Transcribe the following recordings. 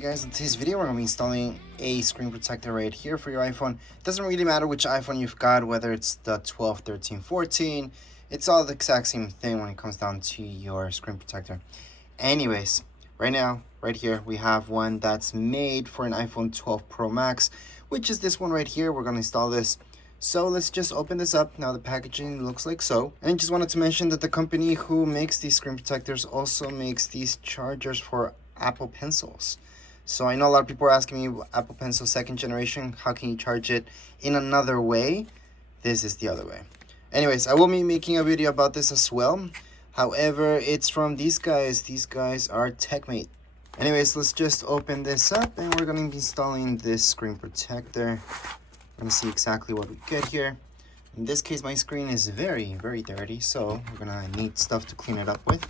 Hey guys, in today's video we're going to be installing a screen protector right here for your iPhone. It doesn't really matter which iPhone you've got, whether it's the 12, 13, 14. It's all the exact same thing when it comes down to your screen protector. Anyways, right now, right here, we have one that's made for an iPhone 12 Pro Max, which is this one right here. We're going to install this. So let's just open this up. Now the packaging looks like so. And I just wanted to mention that the company who makes these screen protectors also makes these chargers for Apple Pencils. So I know a lot of people are asking me, Apple Pencil 2nd generation, how can you charge it in another way? This is the other way. Anyways, I will be making a video about this as well. However, it's from these guys. These guys are Techmatte. Anyways, let's just open this up and we're going to be installing this screen protector. We're going to see exactly what we get here. In this case, my screen is very, very dirty, so we're going to need stuff to clean it up with.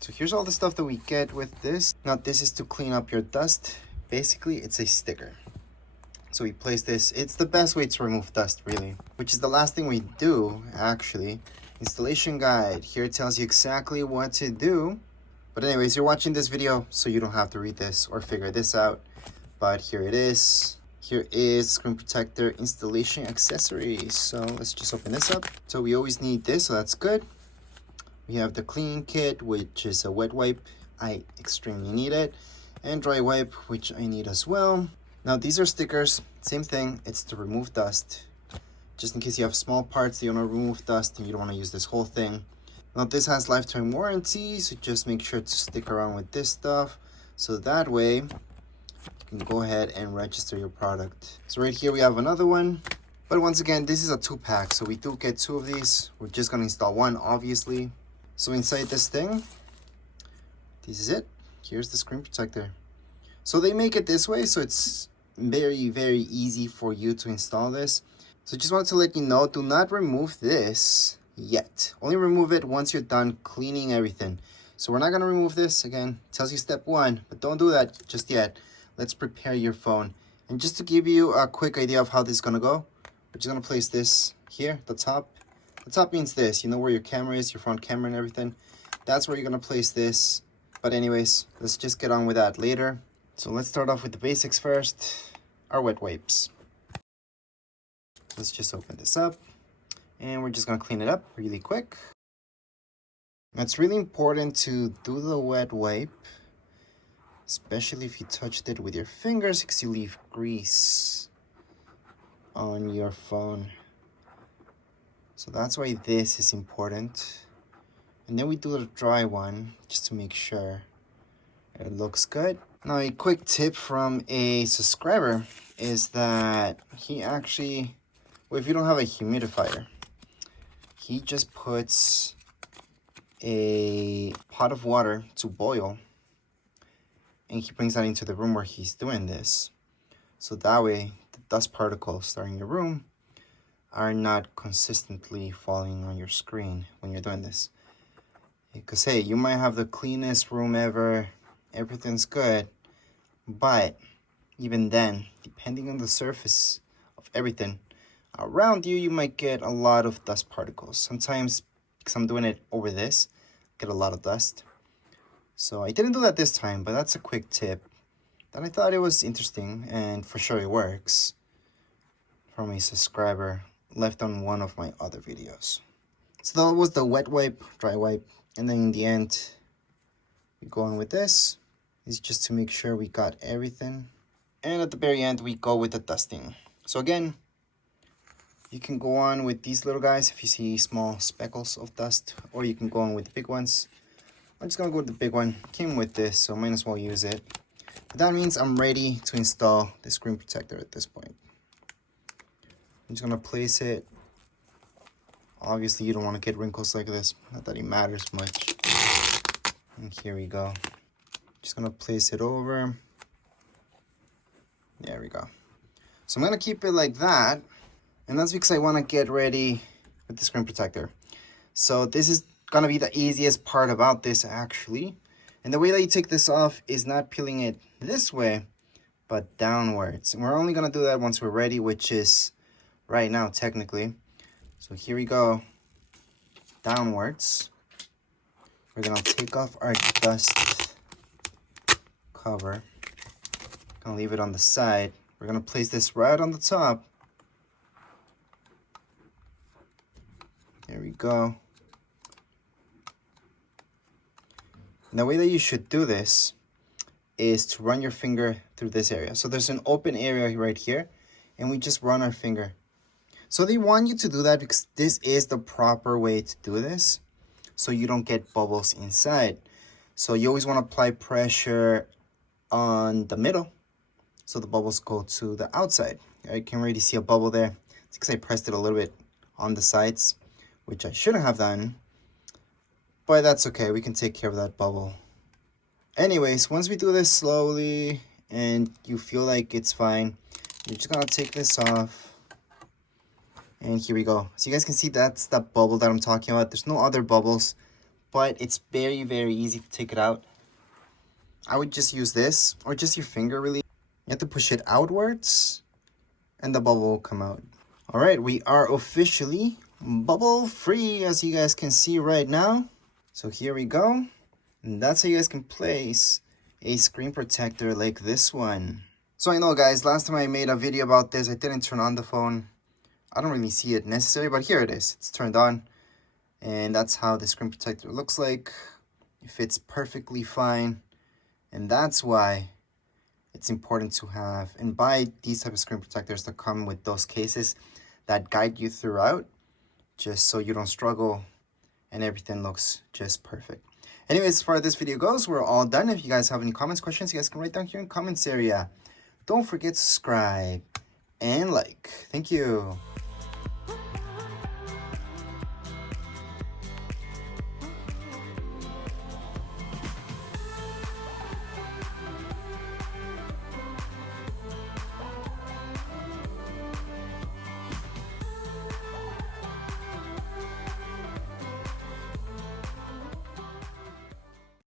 So here's all the stuff that we get with this. Now this is to clean up your dust. Basically, it's a sticker. So we place this. It's the best way to remove dust, really, which is the last thing we do, actually. Installation guide. Here it tells you exactly what to do. But anyways, you're watching this video, so you don't have to read this or figure this out. But here it is. Here is screen protector installation accessories. So let's just open this up. So we always need this, so that's good. We have the cleaning kit, which is a wet wipe. I extremely need it. And dry wipe, which I need as well. Now these are stickers, same thing. It's to remove dust. Just in case you have small parts that you want to remove dust and you don't want to use this whole thing. Now this has lifetime warranty, so just make sure to stick around with this stuff. So that way, you can go ahead and register your product. So right here we have another one. But once again, this is a 2-pack, so we do get 2 of these. We're just going to install one, obviously. So inside this thing, this is it. Here's the screen protector. So they make it this way, so it's very, very easy for you to install this. So just wanted to let you know, do not remove this yet. Only remove it once you're done cleaning everything. So we're not going to remove this. Again, it tells you step 1, but don't do that just yet. Let's prepare your phone. And just to give you a quick idea of how this is going to go, we're just going to place this here, the top. The top means this, you know where your camera is, your front camera and everything. That's where you're going to place this. But anyways, let's just get on with that later. So let's start off with the basics first, our wet wipes. Let's just open this up and we're just going to clean it up really quick. Now, it's really important to do the wet wipe, especially if you touched it with your fingers because you leave grease on your phone. So that's why this is important. And then we do the dry one just to make sure it looks good. Now a quick tip from a subscriber is that he actually, well, if you don't have a humidifier, he just puts a pot of water to boil and he brings that into the room where he's doing this. So that way the dust particles that are in your room are not consistently falling on your screen when you're doing this. Because hey, you might have the cleanest room ever, everything's good, but even then, depending on the surface of everything around you, you might get a lot of dust particles. Sometimes, because I'm doing it over this, get a lot of dust. So I didn't do that this time, but that's a quick tip that I thought it was interesting, and for sure it works, from a subscriber left on one of my other videos. So that was the wet wipe, dry wipe, and then in the end we go on with this. It's just to make sure we got everything, and at the very end we go with the dusting. So again, you can go on with these little guys if you see small speckles of dust, or you can go on with the big ones. I'm just gonna go with the big one. Came with this, so might as well use it. But that means I'm ready to install the screen protector at this point. I'm just gonna place it. Obviously you don't want to get wrinkles like this, not that it matters much. And here we go. Just gonna place it over. There we go. So I'm gonna keep it like that, and that's because I want to get ready with the screen protector. So this is gonna be the easiest part about this actually. And the way that you take this off is not peeling it this way, but downwards. And we're only gonna do that once we're ready, which is right now technically. So here we go, downwards. We're gonna take off our dust cover. Gonna leave it on the side. We're gonna place this right on the top. There we go. And the way that you should do this is to run your finger through this area. So there's an open area right here, and we just run our finger. So they want you to do that because this is the proper way to do this, so you don't get bubbles inside. So you always want to apply pressure on the middle so the bubbles go to the outside. I can already see a bubble there. It's because I pressed it a little bit on the sides, which I shouldn't have done, but that's okay. We can take care of that bubble. Anyways, once we do this slowly and you feel like it's fine, you're just gonna take this off. And here we go. So you guys can see that's the bubble that I'm talking about. There's no other bubbles, but it's very, very easy to take it out. I would just use this, or just your finger really. You have to push it outwards, and the bubble will come out. All right, we are officially bubble free, as you guys can see right now. So here we go. And that's how you guys can place a screen protector like this one. So I know, guys, last time I made a video about this, I didn't turn on the phone. I don't really see it necessary, but here it is. It's turned on. And that's how the screen protector looks like. It fits perfectly fine. And that's why it's important to have and buy these type of screen protectors that come with those cases that guide you throughout, just so you don't struggle and everything looks just perfect. Anyways, as far as this video goes, we're all done. If you guys have any comments, questions, you guys can write down here in the comments area. Don't forget to subscribe and like. Thank you.